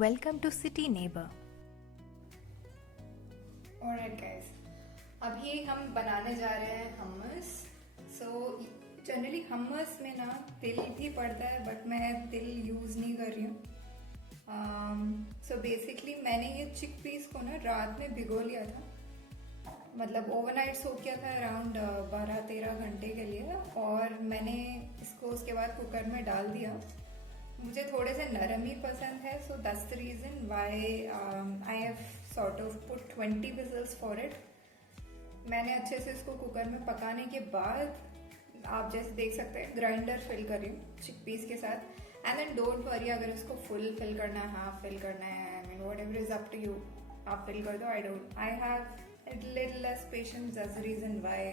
Welcome to City Neighbor. Alright guys, अभी हम बनाने जा रहे हैं hummus. So जनरली hummus में ना तिल भी पड़ता है बट मैं तिल यूज़ नहीं कर रही हूँ. So basically मैंने ये चिकपीस को ना रात में भिगो लिया था, मतलब ओवरनाइट सोक किया था अराउंड 12-13 घंटे के लिए, और मैंने इसको उसके बाद कुकर में डाल दिया. मुझे थोड़े से नरम ही पसंद है, so that's the reason why I have sort of put 20 whistles for it. मैंने अच्छे से इसको कुकर में पकाने के बाद, आप जैसे देख सकते हैं, ग्राइंडर फिल कर रही हूँ चिकपीस के साथ. एंड देन डोंट वरी अगर इसको फुल फिल करना है, हाफ फिल करना है, I mean whatever is up to you, आप फिल कर दो. I have little less patience, that's the reason why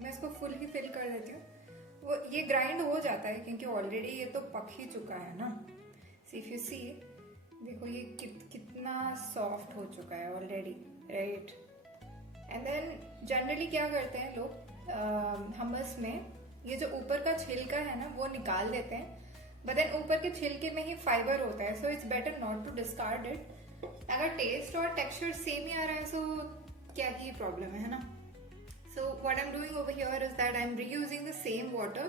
मैं इसको फुल ही फिल कर देती हूँ. वो ये ग्राइंड हो जाता है क्योंकि ऑलरेडी ये तो पक ही चुका है ना. सी इफ यू सी, देखो ये कितना सॉफ्ट हो चुका है already, right. And then generally क्या करते हैं लोग हमस में, ये जो ऊपर का छिलका है ना वो निकाल देते हैं, बट देन ऊपर के छिलके में ही फाइबर होता है, so it's better not to discard it. अगर टेस्ट और टेक्सचर सेम ही आ रहा है सो क्या ही प्रॉब्लम है ना. So what I'm doing over here is that I'm reusing the same water.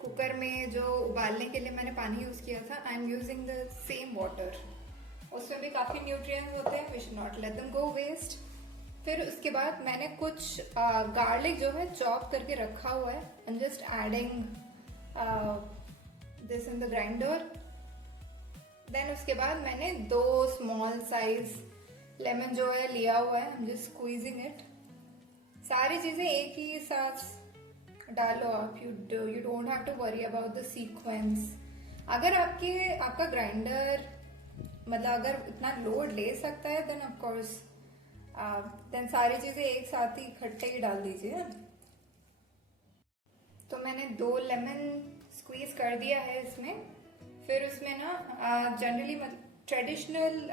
Cooker में जो उबालने के लिए मैंने पानी यूज़ किया था, I'm using the same water. उसमें भी काफ़ी न्यूट्रिएंट्स होते हैं, we should not let them go waste. फिर उसके बाद मैंने कुछ गार्लिक जो है चॉप करके रखा हुआ है. I'm just adding this in the grinder. Then उसके बाद मैंने 2 small size लेमन जो है लिया हुआ है, I'm just squeezing it. सारी चीजें एक ही साथ डालो आप. You don't have to worry about the sequence. अगर आपका ग्राइंडर मतलब अगर इतना लोड ले सकता है देन ऑफ कोर्स देन सारी चीजें एक साथ ही इकट्ठे ही डाल दीजिए. तो मैंने 2 लेमन स्क्वीज कर दिया है इसमें. फिर उसमें ना जनरली ट्रेडिशनल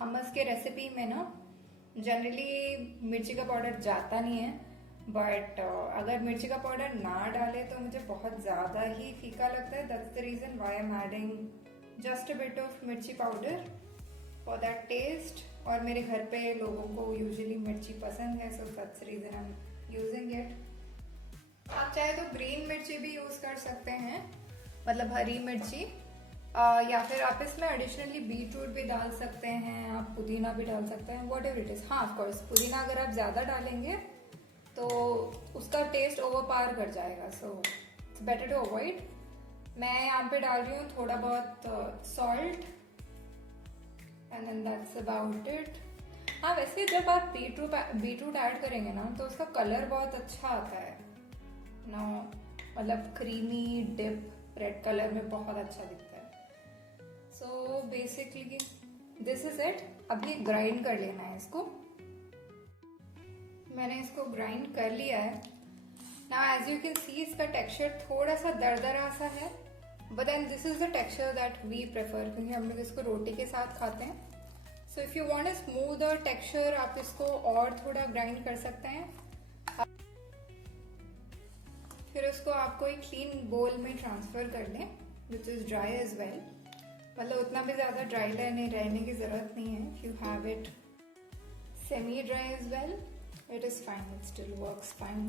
हमस के रेसिपी में ना जनरली मिर्ची का पाउडर जाता नहीं है, बट अगर मिर्ची का पाउडर ना डाले तो मुझे बहुत ज़्यादा ही फीका लगता है. That's the reason why I am adding just a bit of मिर्ची पाउडर फॉर दैट टेस्ट. और मेरे घर पे लोगों को यूजुअली मिर्ची पसंद है, so that's the reason I am using it. आप चाहे तो ग्रीन मिर्ची भी यूज़ कर सकते हैं, मतलब हरी मिर्ची, या फिर आप इसमें एडिशनली बीट रूट भी डाल सकते हैं, आप पुदीना भी डाल सकते हैं, वॉट एवर इट इज़. हाँ, ऑफ कोर्स पुदीना अगर आप ज़्यादा डालेंगे तो उसका टेस्ट ओवर पार कर जाएगा, so it's better to avoid. मैं यहाँ पे डाल रही हूँ थोड़ा बहुत salt and then that's about it. हाँ, वैसे जब आप बीट रूट ऐड करेंगे ना तो उसका कलर बहुत अच्छा आता है ना, मतलब क्रीमी डिप रेड कलर में बहुत अच्छा दिखता है. So basically this is it. अब ये ग्राइंड कर लेना है इसको. मैंने इसको ग्राइंड कर लिया है. Now as you can see इसका टेक्सचर थोड़ा सा दरदरा सा है, but then this is the texture that we prefer, क्योंकि हम लोग इसको रोटी के साथ खाते हैं. So if you want a smoother texture आप इसको और थोड़ा ग्राइंड कर सकते हैं. फिर उसको आपको एक क्लीन बोल में ट्रांसफर कर लें which is dry as well. मतलब उतना भी ज़्यादा ड्राई रहने की ज़रूरत नहीं है. If you have it semi dry as well it is fine, it still works fine.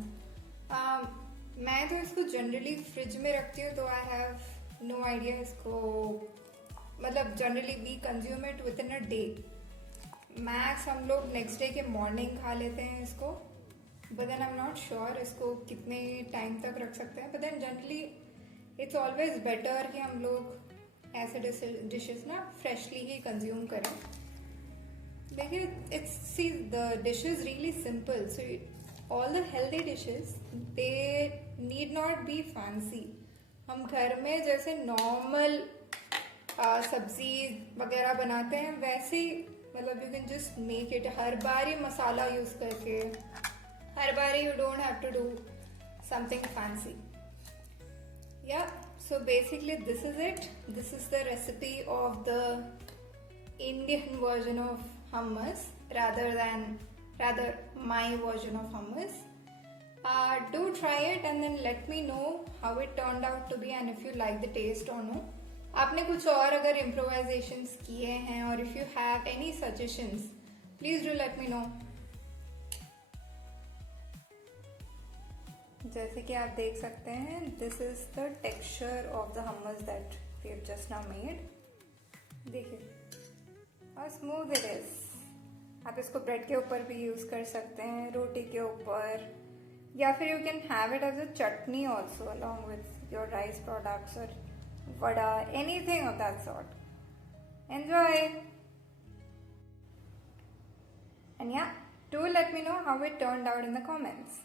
मैं तो इसको जनरली फ्रिज में रखती हूँ, तो आई हैव नो आइडिया इसको, मतलब generally we consume it within a day. Max हम लोग नेक्स्ट डे के मॉर्निंग खा लेते हैं इसको, but then I am not sure इसको कितने टाइम तक रख सकते हैं. But then generally it's always better कि हम लोग ऐसे डिशेस ना फ्रेशली ही कंज्यूम करें. देखिए it's see the dish is really simple. So all the healthy dishes they need not be fancy. हम घर में जैसे नॉर्मल सब्जी वगैरह बनाते हैं वैसे ही, मतलब you can just make it. हर बार ही मसाला यूज करके, हर बार you don't have to do something fancy. या so basically this is it. This is the recipe of the Indian version of hummus rather my version of hummus. Do try it and then let me know how it turned out to be and if you like the taste or no. आपने कुछ और अगर इम्प्रोवाइजेशंस किए हैं और if you have any suggestions please do let me know. जैसे कि आप देख सकते हैं this is the texture of the hummus that we have just now made. देखिए और स्मूथ इट इज। आप इसको ब्रेड के ऊपर भी यूज कर सकते हैं, रोटी के ऊपर, या फिर you can have it as a chutney also along with your rice products और vada, anything of that sort. Enjoy! And yeah, do let me know how it turned out in the comments.